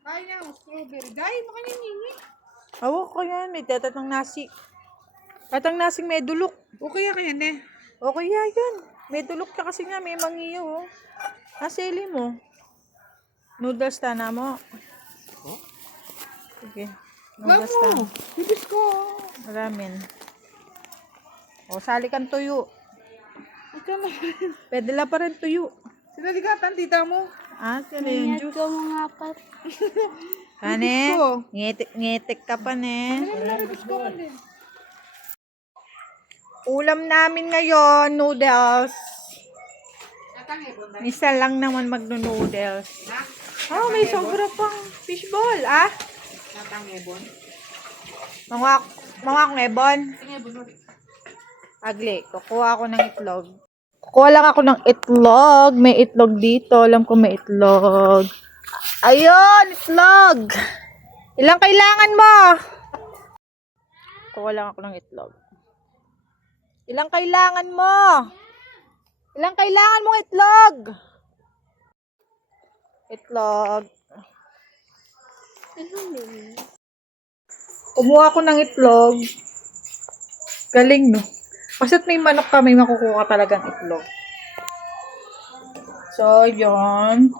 Kain na ako, strawberry. Dahil mo kanya nini. Awa ko yan, may tatatang nasi. Tatang nasing may dulok. Okay kaya ne. Okay yan. May dulok ka kasi nga, may mangiyo. Oh. Nasili mo. Noodles tana mo. Sige. Noodles tana. Bibis ko. Ramen. O, sali kang tuyo. Ito na. Pwede la pa rin tuyo. Sinaligatan, tita mo. Ah, sila yung Ingat juice. ko mga apat. Kane, ko. ngetik ka pa ne. Bibis ko man din. Ulam namin ngayon, noodles. Isa lang naman magno-noodles. Oh, may sobra pang fishball, ah. Natangebon. Mga akong ebon. Tangebon ulit. Agli, kukuha ako ng itlog. Kukuha lang ako ng itlog. May itlog dito. Alam ko may itlog. Ayun, itlog. Ilang kailangan mo? Kukuha lang ako ng itlog. Ilang kailangan mo? Ilang kailangan mong itlog? Itlog. Kumuha ako ng itlog. Galing, no? Basta't may manok ka, may makukuha talagang itlog. So, yun.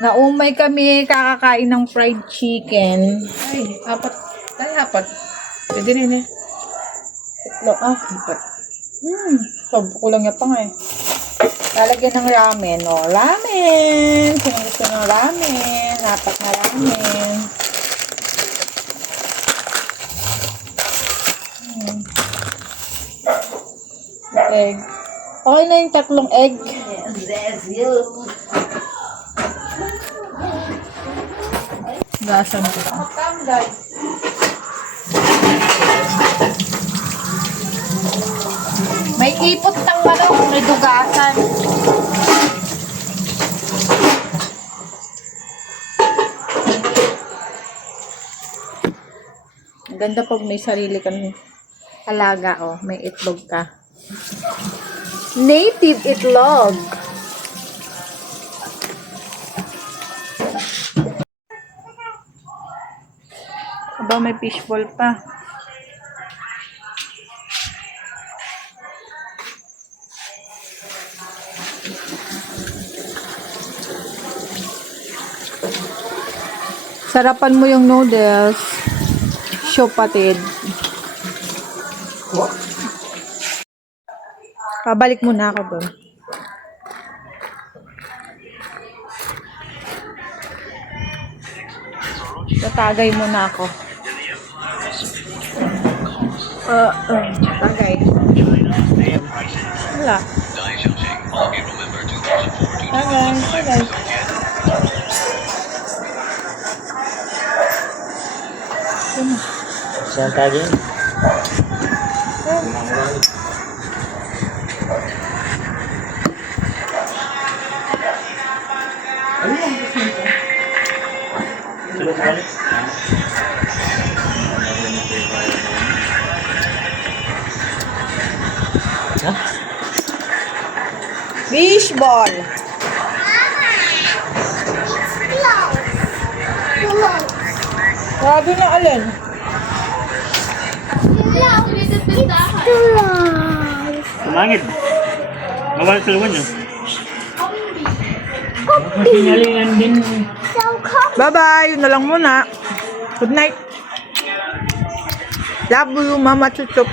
Naumay kami kakakain ng fried chicken. Ay, apat. Apat. Pwede rin eh. Itlog, apat. Sabi ko lang yan pa nga eh. Lalagyan ng ramen, o. Ramen! Sino gusto ng ramen? Apat na ramen. Egg. Okay na yung tatlong egg. Gasan ko. May ipot ng manok, may dugasan. Ang ganda pag may sarili kang alaga, oh. May itlog ka. Native itlog. Aba, may fishball pa. Sarapan mo yung noodles. Show patid. Pabalik muna ako doon. Tatagay muna ako. Tagay. Wala. Tagay. Saan tagin? Fishball. Grabe na alin. Tumangid. Mawala sa luwan niya. Masinalingan din. Bye-bye. Yun na lang muna. Good night. Love you, Mama Chuchup.